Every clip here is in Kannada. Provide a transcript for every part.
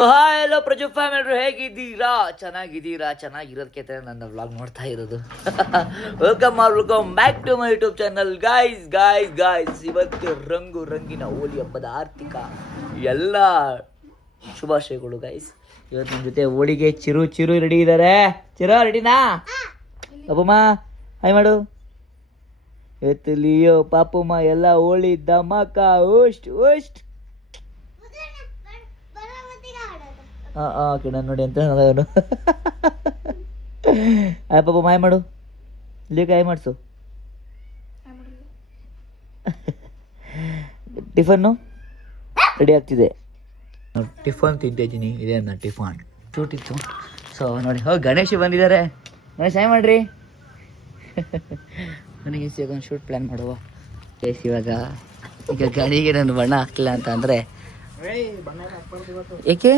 ಹಾಯ್ ಹಲೋ ಪ್ರಜು ಫ್ಯಾಮಿಲಿ, ಹೇಗಿದ್ದೀರಾ? ಚೆನ್ನಾಗಿರೋದಕ್ಕೆ ನನ್ನ ವ್ಲಾಗ್ ನೋಡ್ತಾ ಇರೋದು. Welcome back to my YouTube channel. Guys ಇವತ್ತು ರಂಗಿನ ಹೋಳಿ ಹಬ್ಬದ ಆರ್ಥಿಕ ಎಲ್ಲ ಶುಭಾಶಯಗಳು ಗಾಯ್ಸ್. ಇವತ್ತು ನಮ್ಮ ಜೊತೆ ಹೋಳಿಗೆ ಚಿರು ರೆಡಿ ಇದ್ದಾರೆ. ರೆಡಿನಾ? ಅಪ್ಪಮ್ಮ ಹಾಯ್ ಮಾಡು. ಇವತ್ತು ಲಿಯೋ ಪಾಪಮ್ಮ ಎಲ್ಲ ಹೋಳಿ ಧಮಾಕ ಓಸ್ಟ್. ಹಾಂ ನಾನು ನೋಡಿ ಅಂತ ಅವನು. ಪಾಪ ಮಾಯ ಮಾಡು, ಇಲ್ಲಿ ಕಾಯಿ ಮಾಡಿಸು. ಟಿಫನ್ನು ರೆಡಿ ಆಗ್ತಿದೆ. ಟಿಫನ್ ತಿಂತಾ ಇದ್ದೀನಿ. ಇದೆ ನನ್ನ ಟಿಫನ್ ಶೂಟ್ ಇತ್ತು. ಸೊ ನೋಡಿ ಗಣೇಶ್ ಬಂದಿದ್ದಾರೆ. ಗಣೇಶ್ ಹಾಯ್ ಮಾಡ್ರಿ. ನನಗೆ ಇವಾಗ ಒಂದು ಶೂಟ್ ಪ್ಲ್ಯಾನ್ ಮಾಡುವ. ಈಗ ಗಣಿಗೆ ನಾನು ಬಣ್ಣ ಹಾಕ್ಲಿಲ್ಲ ಅಂತ ಅಂದರೆ ಏಕೆ?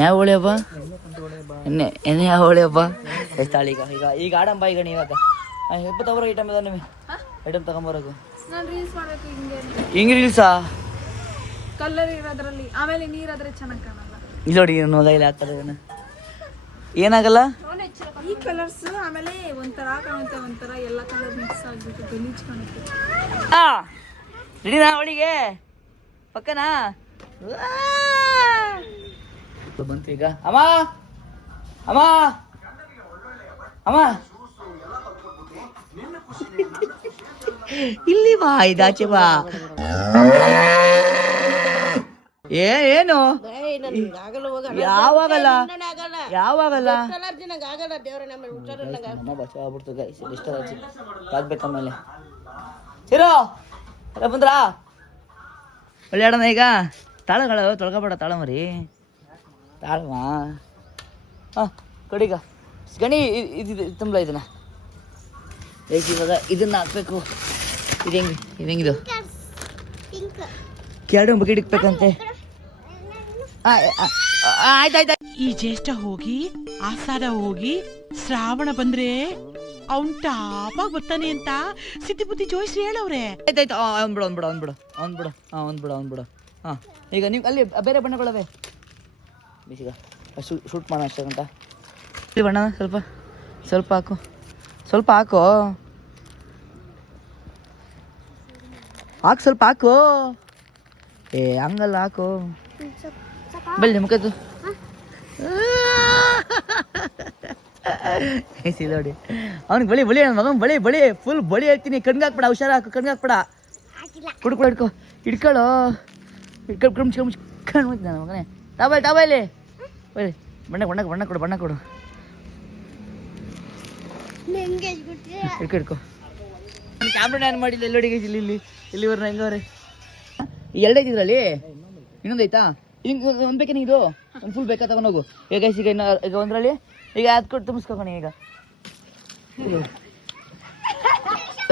ಯಾವ ಹೋಳಿ ಹಬ್ಬ? ಎಣ್ಣೆ ಯಾವ ಹೋಳಿ ಹಬ್ಬ? ಎಷ್ಟಾಳಿ ಈಗ ಆಡಂಬ. ಈಗ ಇವಾಗ ಎಪ್ಪ ತಗೋರೋ ಐಟಮ್ ಇದೆ ನಿಮಗೆ. ಐಟಮ್ ತಗೊಂಬರೋದು ಹಿಂಗೆ ರೀಲ್ಸಾ? ಕಲರ್ ಇರೋದ್ರಲ್ಲಿ ಆಮೇಲೆ ನೀರಾದ್ರೆ ಚೆನ್ನಾಗಿ ಕಾಣಲ್ಲ. ಇಲ್ಲ ನೋಡಿ ಇಲ್ಲಿ ಹಾಕ್ತಾರೆ. ಏನಾಗಲ್ಲ ಈ ಕಲರ್ಸ್ ಆಮೇಲೆ ಒಂಥರ ಕಾಣುತ್ತೆ, ಒಂಥರ ಎಲ್ಲ ಕಲರ್ ಮಿಕ್ಸ್ ಆಗ್ಬಿಟ್ಟು ಗಲೀಜ್ ಕಾಣುತ್ತೆ. ರೆಡಿನಾ ಅವಳಿಗೆ? ಪಕ್ಕನಾ ಬಂತು ಈಗ. ಅಮ್ಮ ಇಲ್ಲಿ ಬಾ, ಇದಾಚೆ ಬಾ. ಏನು ಯಾವಾಗಲ್ಲ ಆಗ್ಬೇಕಮೇಲೆ ಸಿರೋ ಅಲ್ಲ ಬಂದ್ರಾ? ಒಳ್ಳೆ ಆಡೋಣ ಈಗ. ತಾಳಗಳು ತೊಳ್ಕೊಬೇಡ, ತಾಳ ಮರಿ ತಾಳಮ್ಮ. ಕೊಡೀಗ ಗಣಿ ಇದು ತುಂಬಲ ಇದನ್ನ ಇವಾಗ ಇದನ್ನ ಹಾಕ್ಬೇಕು. ಇದು ಕೆರಡು ಬಕೆಟ್ ಇಕ್ಬೇಕಂತೆ. ಆಯ್ತಾಯ್ತು. ಈ ಜ್ಯೇಷ್ಠ ಹೋಗಿ ಆಷಾಢ ಹೋಗಿ ಶ್ರಾವಣ ಬಂದ್ರೆ ಅವ್ನ್ ಟಾಪಾಗಿ ಬರ್ತಾನೆ ಅಂತ ಸಿದ್ಧಿ ಬುದ್ಧಿ ಜೋಯಿಸ್ರಿ ಹೇಳವ್ರೆ. ಆಯ್ತಾಯ್ತು. ಅವ್ನ್ಬಿಡು. ಹಾ ಈಗ ನೀವು ಅಲ್ಲಿ ಬೇರೆ ಬಣ್ಣಗಳವೆ ಈಗ ಶೂಟ್ ಮಾಡೋಣ ಅಷ್ಟೇ ಗಂಟ. ಇಲ್ಲಿ ಬಣ್ಣ ಸ್ವಲ್ಪ ಹಾಕು. ಸ್ವಲ್ಪ ಹಾಕು. ಹಂಗಲ್ಲ ಹಾಕು. ಬಳ್ಳಿ ಮುಖದ್ದು ನೋಡಿ ಅವ್ನಿಗೆ ಬಳಿ ನನ್ನ ಮಗನ್ ಬಳಿ ಫುಲ್ ಬಳಿ ಹೇಳ್ತೀನಿ. ಕಣ್ಗಾಕ್ಬಿಡ, ಹುಷಾರ ಹಾಕು. ಕಣ್ಗಾಕ್ಬಿಡ. ಕುಡ್ಕೊ ಹಿಡ್ಕೊಳ್ಳೋ. ನನ್ನ ಮಗನೇ ತಾಬಾಯ್ಲಿ ಬಣ್ಣ ಕೊಡು. ಹಿಡ್ಕೊ. ಕ್ಯಾಮ್ರಾ ಏನು ಮಾಡಿಲ್ಲ. ಎಲ್ಲೋಡಿಗೆ ಇಲ್ಲಿವರೆನ ಹೆಂಗವ್ರೆ. ಎರಡೇ ಇದ್ರಲ್ಲಿ ಇನ್ನೊಂದು ಐತಾ? ಒಂದು ಬೇಕೇನೆ ಇದು? ಒಂದು ಫುಲ್ ಬೇಕಾ? ತಗೊಂಡೋಗು. ಈಗ ಈಗ ಒಂದ್ರಲ್ಲಿ ಈಗ ಅದು ಕೊಟ್ಟು ತುಂಬಿಸ್ಕೋಣ. ಈಗ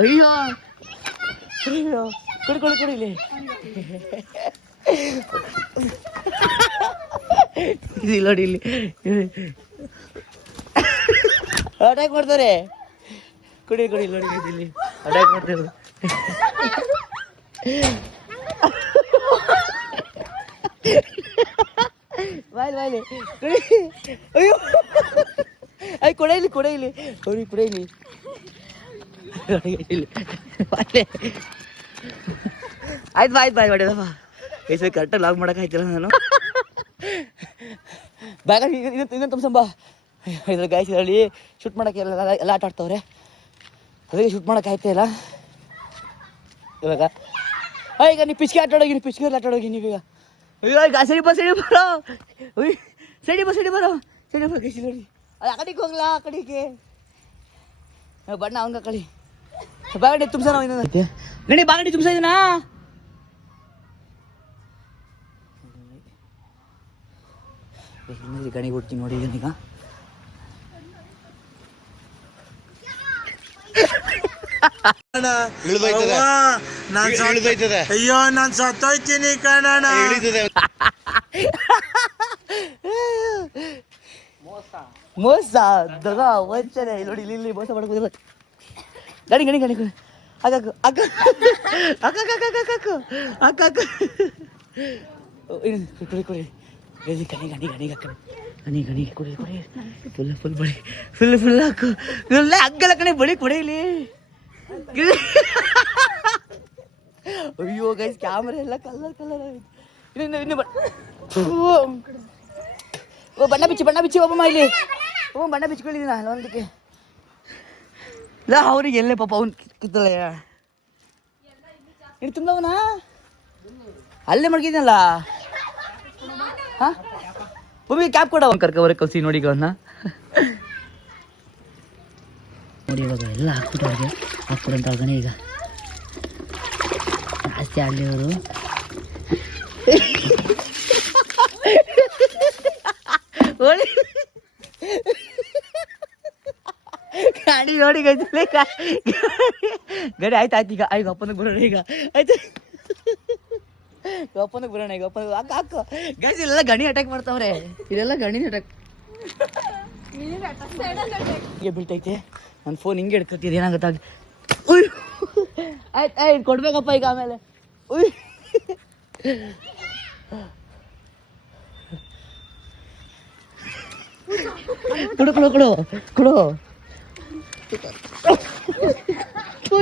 ಅಯ್ಯೋ ಕೊಡಿ ಇಲ್ಲಿ. ನೋಡಿ ಇಲ್ಲಿ ಅಟ್ಯಾಕ್ ಮಾಡ್ತಾರೆ. ಕುಡಿ ನೋಡಿ ಇಲ್ಲಿ ಅಟ್ಯಾಕ್ ಮಾಡ್ತಾರೆ. ಬಾಯ್ಲಿ ಅಯ್ಯೋ ಕೊಡ ಇಲ್ಲಿ ಆಯ್ತು ಬಾಯ್ ಮಾಡಿದಪ್ಪ. ಸರಿ ಕರೆಕ್ಟಾಗಿ ಲಾಗ್ ಮಾಡೋಕೆ ಆಯ್ತಿಲ್ಲ ನಾನು. ಬ್ಯಾಗ ಇನ್ನೊಂದು ತುಂಬಸಂಬ. ಇದ್ರ ಗಾಯ್ಸ್ ಹೇಳಿ ಶೂಟ್ ಮಾಡೋಕ್ಕೆ ಎಲ್ಲ ಆಟ ಆಡ್ತವ್ರೆ. ಅದಕ್ಕೆ ಶೂಟ್ ಮಾಡೋಕೆ ಆಯ್ತಾ ಇಲ್ಲ ಇವಾಗ. ಈಗ ನೀವು ಪಿಚ್ಕೆ ಆಟ ಆಡೋಗಿ ನೀವೀಗ. ಅಯ್ಯೋ ಈಗ ಸರಿ ಬರೋ. ಸಡಿ ಬರೋ ಕೈಸಿ ನೋಡಿ. ಅದು ಆ ಕಡೆಗೆ ಹೋಗ್ಲಾ? ಆ ಕಡೆಗೆ ಬಣ್ಣ ಅವಂಗ ಕಳಿ. ಬಾಗಡಿ ತುಂಬ್ಸ ನಾವು ಇನ್ನೊಂದು ಗಣಿ ಬಾಗಡಿ ತುಂಬ್ಸ ಇದೀನಾ? ಗಣಿ ಕೊಡ್ತೀನಿ ನೋಡಿ ಇದನ್ನೀಗ. ಅಯ್ಯೋ ನಾನ್ ಸತ್ತೋಯ್ತೀನಿ ಕಣಣ್ಣ. ಮೋಸ ದಗ ವಂಚನೆ ನೋಡಿ. ಇಲ್ಲಿ ಮೋಸ ಮಾಡ್ಕೋದಿಲ್ಲ. ಗಣಿ ಅಕ್ಕ ಗಣಿ ಕುಡಿ ಫುಲ್ ಬಳಿ ಫುಲ್ ಹಾಕು ಇಲ್ಲ ಹಗ್ಗಲ್ಲ ಕಣೆ ಬಳಿ ಕೊಡಿ ಅಯ್ಯೋ ಗೈಸ್ ಕ್ಯಾಮ್ರಾ ಎಲ್ಲ ಕಲರ್ ಇನ್ನು ಬಣ್ಣ ಬಿಚ್ಚಿ ಒಬ್ಬ ಇಲ್ಲಿ ಬಣ್ಣ ಬಿಚ್ಕೊಂಡಿದ್ದೀನ ಒಂದಕ್ಕೆ ಇಲ್ಲ ಅವ್ರಿಗೆ ಎಲ್ಲೇ ಪಾಪ ಅವ್ನು ಕಿತ್ತಲ್ಲ ಇನ್ನು ತುಂಬವನಾ ಅಲ್ಲೇ ಮಡಗಿದ್ನಲ್ಲ ಹಾಂ ಭೂಮಿ ಕ್ಯಾಪ್ ಕೊಡ ಅವ್ನು ಕರ್ಕೊಬರ ಕಲ್ಸಿ ನೋಡಿ ಅವನ್ನ ನೋಡಿ ಇವಾಗ ಎಲ್ಲ ಹಾಕ್ಬಿಟ್ಟು ಅವ್ರಿಗೆ ಹಾಕ್ಬಿಡಂತ ಅವ್ಗನೇ ಈಗ ಜಾಸ್ತಿ ಆಗಲಿ ಅವರು ಗಾಡಿ ನೋಡಿ ಗೈತಲೆ ಗಾಡಿ ಆಯ್ತು ಈಗ ಅಪ್ಪನಿಗೆ ಬರೋಣ ಈಗ ಆಯ್ತು ಅಪ್ಪನಿಗೆ ಬರೋಣ ಈಗ ಅಪ್ಪನಿಗೆ ಹಾಕು ಗೈಸ್ ಇಲ್ಲೆಲ್ಲ ಗಣಿ ಅಟ್ಯಾಕ್ ಮಾಡ್ತಾವ್ರೆ ಇದೆಲ್ಲ ಗಣಿ ಅಟ್ಯಾಕ್ ಹಿಂಗೆ ಬೀಳ್ತೈತೆ ನನ್ನ ಫೋನ್ ಹಿಂಗೆ ಹಿಡ್ಕೊತಿದ್ದು ಏನಾಗುತ್ತೆ ಉಯ್ ಆಯ್ತು ಕೊಡ್ಬೇಕಪ್ಪ ಈಗ ಆಮೇಲೆ ಉಯ್ ಕೊಡು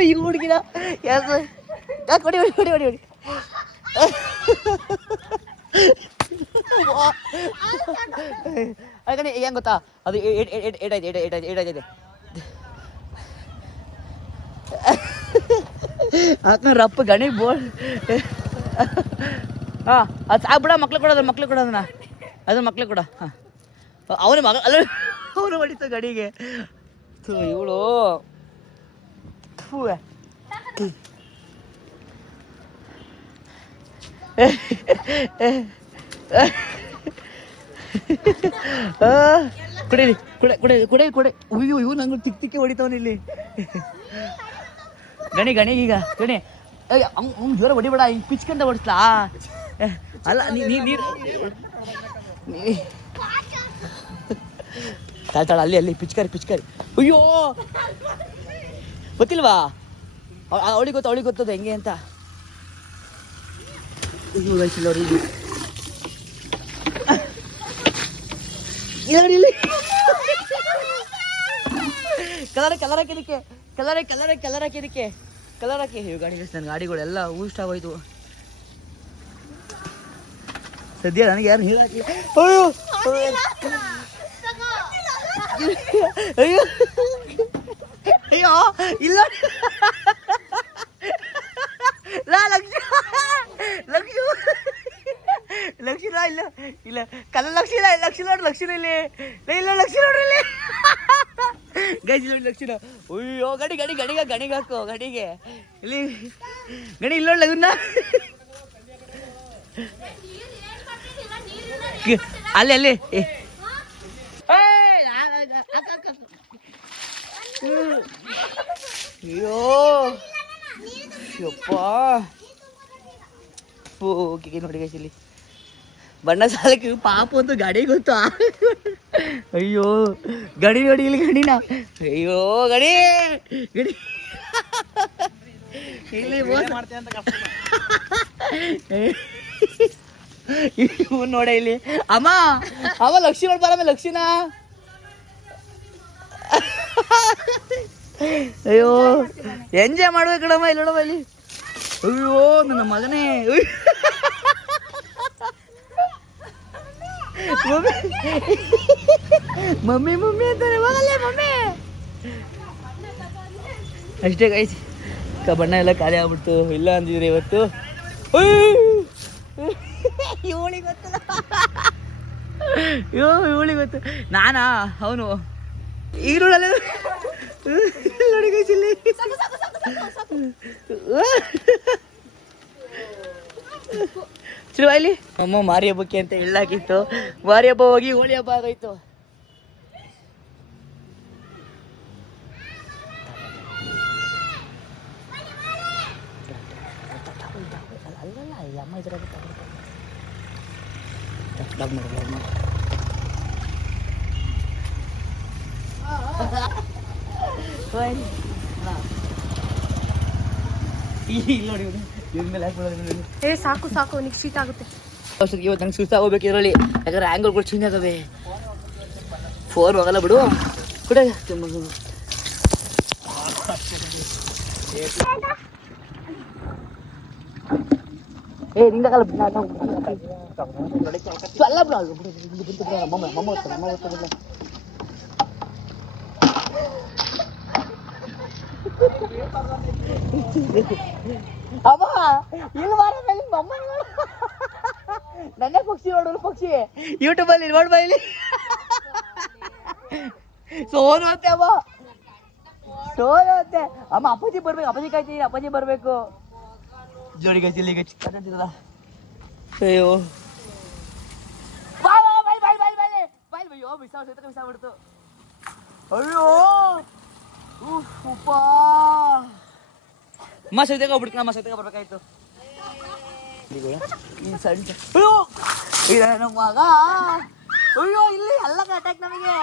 ಈಗ ಹುಡುಗಿನ ಹೊಡಿ ಅದಕ್ಕೆ ಹೆಂಗೆ ಗೊತ್ತಾ ಅದು ಏಟಾಯ್ತು ಅಕ್ಕ ರಪ್ಪ ಗಣಿ ಬೋಲ್ ಹಾಂ ಅದು ಸಾಕ್ಬಿಡ ಮಕ್ಳು ಕೊಡೋದನ್ನ ಅದನ್ನ ಮಕ್ಳು ಕೊಡ ಹಾಂ ಅವನ ಮಗ ಅಲ್ಲ ಅವನು ಹೊಡಿತು ಗಡಿಗೆ ಇವಳು ಕುಡೆ ಉಯ್ಯು ಇವು ನಂಗೆ ತಿಕ್ಕಿ ಹೊಡಿತಾವನ ಇಲ್ಲಿ ಗಣಿ ಈಗ ಅವ್ನು ಜೋರ ಹೊಡಿಬೇಡ ಹಿಂಗೆ ಪಿಚ್ಕಂತ ಹೊಡಿಸ್ಲಾ ಅಲ್ಲ ನೀರು ತಾಳ್ತಾಳ ಅಲ್ಲಿ ಪಿಚ್ಕಾರಿ ಅಯ್ಯೋ ಗೊತ್ತಿಲ್ವಾ ಅವಳಿಗೆ ಗೊತ್ತದ ಹೆಂಗೆ ಅಂತ ಇಲ್ಲಿ ಕಲರ್ ಹಾಕಿ ಗಾಡಿ ನನ್ನ ಗಾಡಿಗಳೆಲ್ಲ ಊಷ್ಟ ಆಗೋಯ್ತು ಸದ್ಯ ನನಗೆ ಯಾರು ನೀರು ಹಾಕಿ ಅಯ್ಯೋ ಇಲ್ಲ ಲಕ್ಷ ಇಲ್ಲ ಕಲ್ಲ ಲಕ್ಷ ಇಲ್ಲಿ ಗೈಸ್ ಲಕ್ಷಣ ಅಯ್ಯೋ ಗಣಿಗೆ ಹಾಕು ಗಣಿಗೆ ಇಲ್ಲಿ ಗಣಿ ಇಲ್ಲ ಇವನ್ನ ಅಲ್ಲಿ ಅಯ್ಯೋ ಯಪ್ಪ ನೋಡಿ ಗೈಸ್ ಇಲ್ಲಿ ಬಣ್ಣ ಸಾಲಕ್ಕೆ ಪಾಪ ಒಂದು ಗಾಡಿ ಗೊತ್ತು ಅಯ್ಯೋ ಗಡಿ ನೋಡಿ ಇಲ್ಲಿ ಗಡಿನ ಅಯ್ಯೋ ಗಡಿ ಇಲ್ಲಿ ನೋಡ ಇಲ್ಲಿ ಅಮ್ಮ ಲಕ್ಷಿ ನೋಡಿ ಬರಮ್ಮ ಲಕ್ಷಿನ ಅಯ್ಯೋ ಎಂಜಾಯ್ ಮಾಡ್ಬೇಕು ಕಣಮ್ಮ ಇಲ್ಲಿ ನೋಡಮ್ಮ ಇಲ್ಲಿ ಅಯ್ಯೋ ನನ್ನ ಮಗನೇ ಮಮ್ಮಿ ಅಂತಾನೆ ಹೋಗಲ್ಲ ಮಮ್ಮಿ ಅಷ್ಟೇ ಗೈಸ್ ಬಣ್ಣ ಎಲ್ಲ ಖಾಲಿ ಆಗ್ಬಿಡ್ತು ಇಲ್ಲ ಅಂದಿದ್ರಿ ಇವತ್ತು ಇವಳಿಗೆ ಗೊತ್ತು ನಾನಾ ಅವನು ಈರುಳ್ಳಿ ನೋಡಿ ಗೈಸ್ ಇಲ್ಲಿ ಇಲ್ಲಿ ಅಮ್ಮ ಮಾರಿ ಹಬ್ಬಕ್ಕೆ ಅಂತ ಎಳ್ಳಾಕಿತ್ತು ಮಾರಿ ಹಬ್ಬ ಹೋಗಿ ಹೋಳಿ ಹಬ್ಬ ಆಗೋಯ್ತು ಅಲ್ಲ ಅಮ್ಮ ಇದ್ರ ನೋಡಿ ಇವ್ರ ಮೇಲೆ ಹಾಕ್ಬಿಡೋದು ಸಾಕು ನಿಕ್ ಸೀಟ್ ಆಗುತ್ತೆ ಅಷ್ಟೊತ್ತಿಗೆ ಇವತ್ತು ನಂಗೆ ಸುಸ್ತಾಗಿ ಹೋಗ್ಬೇಕು ಇದರಲ್ಲಿ, ಯಾಕಂದ್ರೆ ಆ್ಯಂಗಲ್ಗಳು ಚೇಂಜ್ ಆಗವೆ. ಫೋನ್ ಹೋಗಲ್ಲ ಬಿಡು ಬಿಡ. ಏ ನಿಂಗಾಗಲ್ಲ ಅಲ್ಲ ಬಿಡ. ಅಮ್ಮ ಇಲ್ಲಿ ಬಾರ ಅಮ್ಮ ನನ್ನೇ ಪಕ್ಷಿ ನೋಡು, ಪಕ್ಷಿ ಯೂಟ್ಯೂಬಲ್ಲಿ ನೋಡ್ಬಾ ಇಲ್ಲಿ. ಸೋನು ಅಂತೆ ಅಮ್ಮ, ಸೋನು ಅಂತೆ ಅಮ್ಮ. ಅಪ್ಪಾಜಿ ಬರ್ಬೇಕು, ಅಪ್ಪಾಜಿ ಕಾಯ್ತೀನಿ, ಅಪ್ಪಾಜಿ ಬರ್ಬೇಕು. ಜೋಡಿ ಕಾಯ್ತಿ ಇಲ್ಲಿ ಚಿಕ್ಕಲ್ಲ. ಅಯ್ಯೋ ಅಯ್ಯೋ ಬಿಸಾಬಿಡ್ತು. ಅಯ್ಯೋ ಉಪ್ಪ ಮಸೀದಿಗೆ ಹೋಗ್ಬಿಡ್ತು. ನಮ್ಮ ಮಸೀದಿಗೆ ಬರ್ಬೇಕಾಯ್ತು. ಈ ಸಣ್ಣ ಅಯ್ಯೋ ಇಲ್ಲ ನಮ್ಮ ಮಗ. ಅಯ್ಯೋ ಇಲ್ಲಿ ಎಲ್ಲ ಅಟ್ಯಾಕ್ ನಮಗೆ.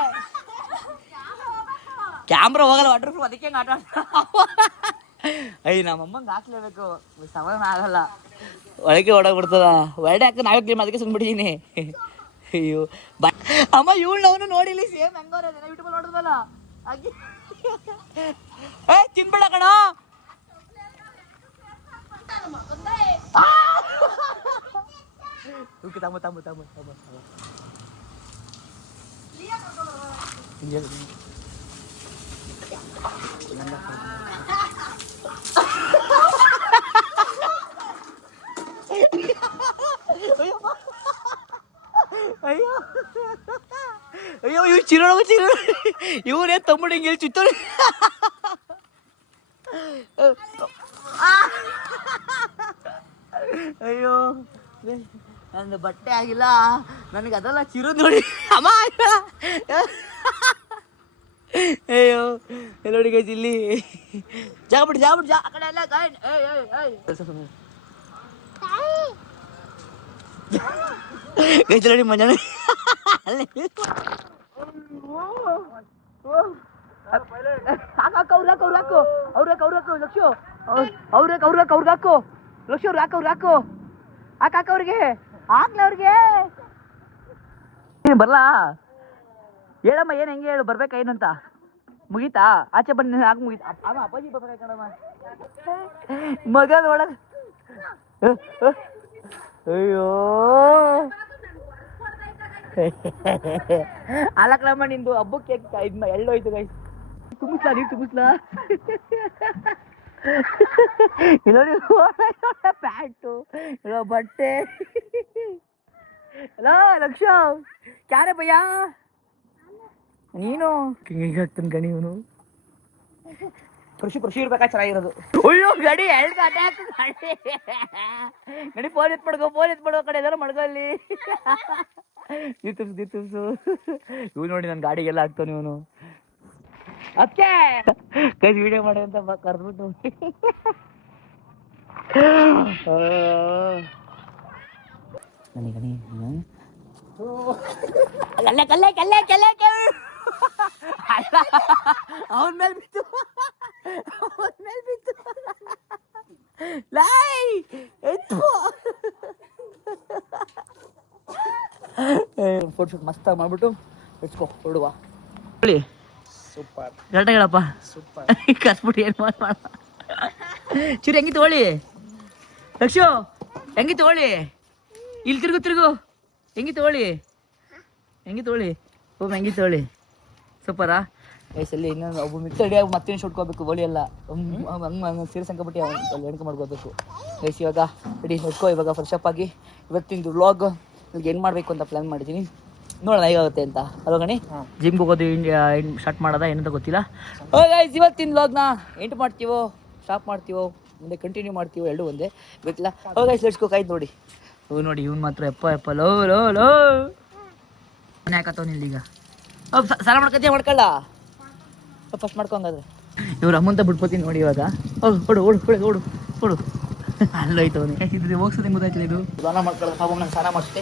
ಕ್ಯಾಮ್ರಾ ಹೋಗಲ್ಲ ವಾಟರ್ ಪ್ರೂಫ್, ಅದಕ್ಕೆ ಆಟ ಅಯ್ಯ ನಮ್ಮಮ್ಮಂಗೆ ಹಾಕ್ಲೇಬೇಕು, ಸಮಾಧಾನ ಆಗಲ್ಲ. ಒಳಗೆ ಓಡಾಗ್ಬಿಡ್ತದ. ಒಳ್ಳೆ ಹಾಕ ನಾವೇ ಕ್ಲೀಮ್, ಅದಕ್ಕೆ ಸುಂದ್ಬಿಟ್ಟಿದ್ದೀನಿ. ಅಯ್ಯೋ ಬಾ ಅಮ್ಮ, ಇವಳು ಅವನು ನೋಡಿಲಿ ಸೇಮ್ ಹೆಂಗವ್ರೆ ಯೂಟ್ಯೂಬಲ್ಲಿ ನೋಡಿದ್ವಲ್ಲ ಹಾಗೆ. ಏ ತಿನ್ಬೇಡ ಕಣ. ತಮ್ಮ ತಮ್ಮ ತಮ್ಮ ತಮ್ಮ ಅಯ್ಯೋ ಅಯ್ಯೋ ಇವ್ ಚಿರೋಣ ಇವನೇ ತಮ್ಮಡಿ ಹಿಂಗೆ ಚಿತ್ತೋಡಿ. ಅಯ್ಯೋ ನಂದು ಬಟ್ಟೆ ಆಗಿಲ್ಲ, ನನಗೆ ಅದೆಲ್ಲ ಚಿರು ನೋಡಿ ಅಮ್ಮ. ಅಯ್ಯೋ ಎಲ್ಲೋಡಿ ಗೈಸ್ ಇಲ್ಲಿ ಜಾಗ್ಬಿಟ್ಟು ಜಾಗ್ಬಿಟ್ಟು ಆ ಕಡೆ ಎಲ್ಲ ಗೈಸ್ ನೋಡಿ ಮಜಾ. ಅವ್ರಾಕು ಲಕ್ಷು ಅವ್ರಾಕು ಲಕ್ಷ ಅವ್ರು ಹಾಕು ಹಾಕ ಅವ್ರಿಗೆ ಹಾಕ್ಲ ಅವ್ರಿಗೆ. ಬರ್ಲಾ ಹೇಳಮ್ಮ, ಏನು ಹೆಂಗೆ ಹೇಳು, ಬರ್ಬೇಕಾ ಏನಂತ ಮುಗೀತಾ? ಆಚೆ ಬನ್ನಿ ಹಾಕಿ ಮುಗೀತಾ? ಅಮ್ಮ ಅಪ್ಪಾಜಿ ಬರ್ಬೇಕಾ ಕಣಮ್ಮ, ಮಗನ ಒಳಗೆ. ಅಯ್ಯೋ ಅಲಕ್ಲಮ್ಮ ನಿಂದು ಹಬ್ಬಕ್ಕೆ ಎಳ್ಳೋಯ್ತು ಗೈ. ತುಂಬಿಸ್ಲಾ ನೀವು ತುಂಬಿಸ್ಲಾ? ನೋಡಿ ಪ್ಯಾಂಟು ಬಟ್ಟೆ. ಹಲೋ ಲಕ್ಷ ಕ್ಯಾರೆ ಭಯ್ಯ ನೀನು ಹಿಂಗಾಗ್ತಾನೆ ಗಣಿ. ಇವನು ಕೃಷಿ ಇರ್ಬೇಕಾ ಚೆನ್ನಾಗಿರೋದು. ಅಯ್ಯೋ ಗಡಿ ಎರಡು ಅಟ್ಯಾಕ್ ಗಡಿ. ಫೋನ್ ಎತ್ಬಿಡೋ ಕಡೆ ಎಲ್ಲಾರು ಮಡ್ಗಲ್ಲಿ ದಿತ್ತುಸು. ಇವ್ ನೋಡಿ ನನ್ನ ಗಾಡಿಗೆಲ್ಲ ಆಗ್ತಾನೆ ಇವನು. ಅದಕ್ಕೆ ಕೈ ವಿಡಿಯೋ ಮಾಡಿ ಅಂತ ಕರೆದ್ಬಿಟ್ಟು ಅವನ ಮೇಲೆ ಬಿತ್ತು ಲೈ ಎತ್ತು. ಫೋಟೋ ಶೂಟ್ ಮಸ್ತಾಗಿ ಮಾಡ್ಬಿಟ್ಟು ಇಟ್ಕೋ ಹೊಡುವ. ಸೂಪರ್ ಕರೆಕ್ಟಾಗಿ ಹೇಳಪ್ಪ. ಸೂಪರ್ ಕಸ್ಬಿಟ್ಟು ಏನು ಮಾಡ ಚೂರು ಹೆಂಗಿ ತಗೊಳ್ಳಿ ಲಕ್ಷು, ಹೆಂಗಿ ತಗೊಳ್ಳಿ. ಇಲ್ಲಿ ತಿರುಗು ಹೆಂಗಿ ತಗೊಳ್ಳಿ ಓ ಹೆಂಗಿ ತಗೊಳ್ಳಿ. ಸೂಪರಾ ವಯಸ್ಸಲ್ಲಿ ಇನ್ನೊಂದು ಒಬ್ಬ ಮಿಕ್ಸ್ ರೆಡಿಯಾಗಿ ಮತ್ತೇನು ಶುಟ್ಕೋಬೇಕು ಗೋಳಿ ಎಲ್ಲ ಹಂಗೆ ಸೀರೆ ಸಂಕಬಿಟ್ಟು ಅಲ್ಲಿ ಎಣ್ಕೆ ಮಾಡ್ಕೋಬೇಕು ವಯಸ್ಸು. ಇವಾಗ ರೆಡಿ ಹೊಡ್ಕೋ, ಇವಾಗ ಫ್ರೆಶ್ ಅಪ್ ಆಗಿ ಇವತ್ತಿಂದು ವ್ಲಾಗ್ ಏನು ಮಾಡಬೇಕು ಅಂತ ಪ್ಲ್ಯಾನ್ ಮಾಡಿದ್ದೀನಿ. ನೋಡೋಣ ಹೇಗಾಗುತ್ತೆ ಅಂತ ಅಲ್ವ ಗಣಿ. ಜಿಮ್ಗೆ ಹೋಗೋದು ಸ್ಟಾರ್ಟ್ ಮಾಡೋದಾ ಏನಂತ ಗೊತ್ತಿಲ್ಲ. ಗೈಸ್ ಇವತ್ತಿನ ವ್ಲಾಗ್ನ ಎಂಟು ಮಾಡ್ತೀವೋ ಸ್ಟಾಪ್ ಮಾಡ್ತೀವೋ ಮುಂದೆ ಕಂಟಿನ್ಯೂ ಮಾಡ್ತೀವೋ ಎರಡು ಒಂದೇ ಗೊತ್ತಿಲ್ಲ. Guys let's go. ಕಾಯ್ದು ನೋಡಿ. ನೋಡಿ ಇವ್ನು ಮಾತ್ರ ಎಪ್ಪ ಲೋ ಮನೆ ಹಾಕತ್ತವನಿಲ್ಲ. ಈಗ ಸಾಲ ಮಾಡ್ಕೊಳ್ಳ ಫಸ್ಟ್ ಮಾಡ್ಕೊಂಗಾದ್ರೆ ಇವ್ರು ಅಮ್ಮಂತ ಬಿಟ್ಕೋತೀನಿ ನೋಡಿ. ಇವಾಗ ಓಡು ಅಲ್ಲೋಯ್ತು ಅವನು. ಇದು ಹೋಗ್ಸೋದು ಗೊತ್ತಾಯ್ತಿಲ್ಲ. ಇದು ಸ್ನಾನ ಮಾಡ್ಕೊಳ್ಳೋದು ಪಾಪ ನಂಗೆ ಸ್ನಾನ ಮಾಡಿಸುತ್ತೆ.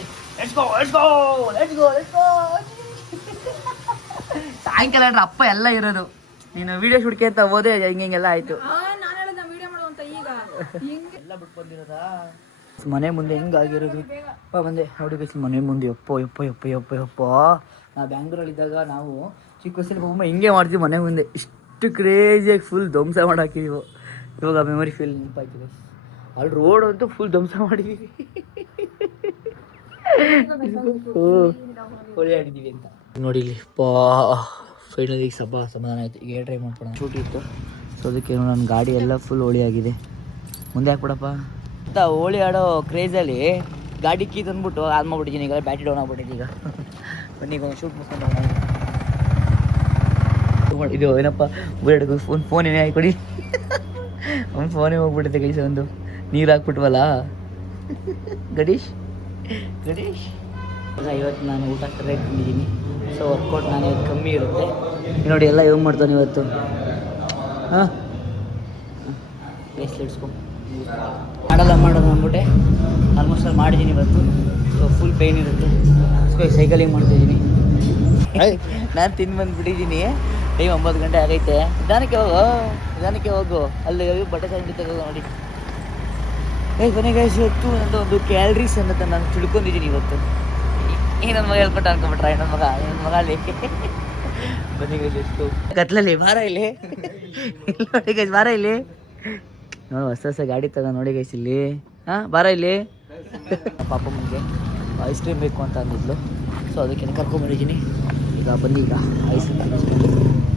ಸಾಯಂಕಾಲ ಅಂದ್ರೆ ಅಪ್ಪ ಎಲ್ಲ ಇರೋದು. ನೀನು ವಿಡಿಯೋ ಶೂಟ್ಗೆ ಅಂತ ಹೋದೆ ಹಿಂಗೆಲ್ಲ ಆಯ್ತು. ಎಲ್ಲ ಬಿಟ್ಕೊಂಡಿರೋದಾ ಮನೆ ಮುಂದೆ ಹೆಂಗಾಗಿರೋದು ಬಂದೆ ನೋಡಿ ಗೈಸ್ ಮನೆ ಮುಂದೆ ಯಪ್ಪ ನಾವು ಬ್ಯಾಂಗ್ಳೂರಲ್ಲಿದ್ದಾಗ ನಾವು ಚಿಕ್ಕ ವಯಸ್ಸಲ್ಲಿ ಒಮ್ಮೆ ಹಿಂಗೆ ಮಾಡ್ತೀವಿ ಮನೆ ಮುಂದೆ ಇಷ್ಟು ಕ್ರೇಜಿಯಾಗಿ ಫುಲ್ ಧ್ವಂಸ ಮಾಡಾಕಿದೀವಿ. ಇವಾಗ ಮೆಮೊರಿ ಫೀಲ್ ನೆನಪಾಯ್ತು ಗೈಸ್. ಅಲ್ಲಿ ರೋಡ್ ಅಂತೂ ಫುಲ್ ಧ್ವಂಸ ಮಾಡಿದ್ದೀವಿ, ಹೋಳಿ ಆಡಿದ್ದೀವಿ ಅಂತ ನೋಡಿ. ಇಲ್ಲಿ ಫೈನಲಿ ಸಮಾಧಾನ ಆಯಿತು. ಈಗ ಟ್ರೈ ಮಾಡ್ಕೊಳ ಶೂಟ್ ಇತ್ತು, ಸೊ ಅದಕ್ಕೆ ನನ್ನ ಗಾಡಿ ಎಲ್ಲ ಫುಲ್ ಹೋಳಿ ಆಗಿದೆ. ಮುಂದೆ ಹಾಕ್ಬಿಡಪ್ಪ ಅಂತ ಹೋಳಿ ಆಡೋ ಕ್ರೇಜಲ್ಲಿ ಗಾಡಿ ಕೀ ತಂದ್ಬಿಟ್ಟು ಆನ್ ಮಾಡ್ಬಿಟ್ಟಿದ್ದೀನಿ. ಈಗ ಬ್ಯಾಟ್ರಿ ಡೌನ್ ಆಗ್ಬಿಟ್ಟಿದೆ. ಈಗ ಬನ್ನಿ ಈಗ ಶೂಟ್ ಮುಗಿಸ್ಕೊಂಡು ಇದು ಏನಪ್ಪ ಬಿಡೋದು ಫೋನ್ ಏನೇ ಹಾಕೊಡಿ. ಒಂದು ಫೋನೇ ಹೋಗ್ಬಿಟ್ಟಿದೆ ಕೈಸ. ಒಂದು ನೀರು ಹಾಕ್ಬಿಟ್ವಲ್ಲ ಗಣೇಶ್. ಇವತ್ತು ನಾನು ಊಟ ಕರೆಕ್ಟ್ ತಿಂದಿದ್ದೀನಿ, ಸೊ ವರ್ಕೌಟ್ ನಾನು ಇವತ್ತು ಕಮ್ಮಿ ಇರುತ್ತೆ ನೋಡಿ. ಎಲ್ಲ ಹೆಂಗೆ ಮಾಡ್ತಾನೆ ಇವತ್ತು. ಹಾಂ ಬೇಸ್ ಇಡ್ಸ್ಕೊ ಮಾಡೋದು ಅಂದ್ಬಿಟ್ಟೆ ಆಲ್ಮೋಸ್ಟ್ ಅಲ್ಲಿ ಮಾಡಿದ್ದೀನಿ ಇವತ್ತು. ಸೊ ಫುಲ್ ಪೇಯ್ನ್ ಇರುತ್ತೆ, ಸೊ ಸೈಕಲಿಂಗ್ ಮಾಡ್ತಾಯಿದ್ದೀನಿ. ನಾನು ತಿಂದು ಬಂದುಬಿಟ್ಟಿದ್ದೀನಿ. ಟೈಮ್ 9 ಗಂಟೆ ಆಗೈತೆ. ನಿಧಾನಕ್ಕೆ ಹೋಗು ಅಲ್ಲಿ ಬಟ್ಟೆ ತಂಡಿ ತಗೋ ನೋಡಿ. ಕೊನೆಗಾಯ್ಸ್ ಇವತ್ತು ನಂದು ಒಂದು ಕ್ಯಾಲರೀಸ್ ಅನ್ನೋದು ನಾನು ತಿಳ್ಕೊಂಡಿದ್ದೀನಿ ಇವತ್ತು. ನನ್ನ ಮಗ ಹೇಳ್ಕೊಟ್ಟು ಅನ್ಕೊಂಬಿಟ್ರ ನನ್ನ ಮಗ ಅಲ್ಲಿ ಬನ್ನಿಗಾಯ್ಸ್ ಎಷ್ಟು ಕತ್ಲಲ್ಲಿ ಬಾರ ಇಲ್ಲಿ ನೋಡಿ ಗೈಸ್, ಬಾರ ಇಲ್ಲಿ ನೋಡಿ. ಹೊಸ ಗಾಡಿ ತಗ ನೋಡಿ ಗೈಸ್ ಇಲ್ಲಿ. ಹಾಂ ಬಾರ ಇಲ್ಲಿ. ಪಾಪ ಮುಂದೆ ಐಸ್ ಕ್ರೀಮ್ ಬೇಕು ಅಂತ ಅಂದಿದ್ಲು, ಸೊ ಅದಕ್ಕೆ ಕರ್ಕೊಂಡ್ಬಂದಿದ್ದೀನಿ. ಈಗ ಬನ್ನಿ ಈಗ ಐಸ್ ಕ್ರೀಮ್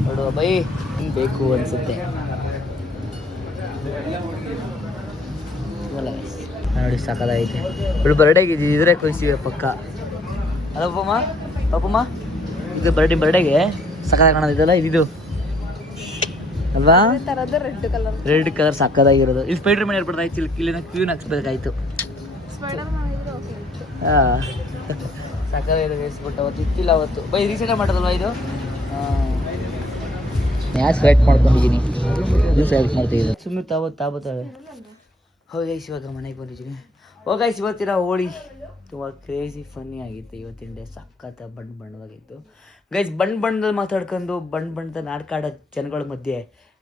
ನೋಡುವ ಬೈ ಹಿಂಗೆ ಬೇಕು ಅನಿಸುತ್ತೆ ನೋಡಿ. ಸಾಕಾಗೈತೆ. ಇವಳು ಬರ್ಡೇಗೆ ಇದ್ರೆ ಕೊಯ್ಸಿವೆ ಪಕ್ಕ. ಅಲ್ಲ ಪಾಪಮ್ಮ ಇದು ಬರ್ಡೇಗೆ ಸಕ್ಕತ್ತಾಗಿ ಕಾಣೋದಿದೆಲ್ಲ ಇದು ಅಲ್ವಾ? ರೆಡ್ ಕಲರ್ ಸಕ್ಕದಾಗಿರೋದು. ಇಲ್ಲಿ ಸ್ಪೈಡರ್ ಮ್ಯಾನ್ ಇರ್ಬಿಡ್ತಾಯ್ತು. ಇಲ್ಲಿ ಕಿಲ್ಲಿನ ಕ್ಯೂನ್ ಹಾಕ್ಸ್ಬೇಕಾಯ್ತು. ಹಾಂ ಸಕ್ಕದಾಗಿದೆ ಬೇಯಿಸ್ಬಿಟ್ಟು. ಅವತ್ತು ಇತ್ತಿಲ್ಲ ಅವತ್ತು ಬೈ ರೀಸೆಂಟಾಗಿ ಮಾಡೋದಲ್ವ ಇದು. ಯಾಕೆ ಸೆಲೆಕ್ಟ್ ಮಾಡ್ಕೊಂಡಿದ್ದೀನಿ, ಇದು ಸೆಲೆಕ್ಟ್ ಮಾಡ್ತಿದ್ದೀನಿ. ಸುಮ್ಮನೆ ತಾಬತ್ತಾವೆ. ಹೌದು ಗೈಸ್, ಇವಾಗ ಮನೆಗೆ ಬಂದಿದ್ದೀನಿ. ಗೈಸ್ ಇವತ್ತಿನ ಹೋಳಿ ತುಂಬ ಕ್ರೇಜಿ ಫನ್ನಿ ಆಗಿತ್ತು. ಇವತ್ತಿನ ಡೇ ಸಖತ್ ಬಣ್ಣವಾಗಿತ್ತು ಗೈಸ್. ಬಣ್ಣದಲ್ಲಿ ಮಾತಾಡ್ಕೊಂಡು ಬಣ್ಣದ ನಾಡ್ಕಾಡೋ ಜನಗಳ ಮಧ್ಯೆ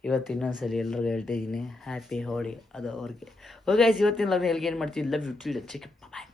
ಇವತ್ತು ಇನ್ನೊಂದ್ಸರಿ ಎಲ್ರಿಗೂ ಹೇಳ್ತಾ ಇದ್ದೀನಿ ಹ್ಯಾಪಿ ಹೋಳಿ. ಅದು ಅವ್ರಿಗೆ ಗೈಸ್ ಇವತ್ತಿನ ಲವ್ ಎಲ್ಗೆ ಏನು ಮಾಡ್ತೀವಿ. ಲವ್ ಯು ಚಿಕ್ಕ ಬಾಯ್.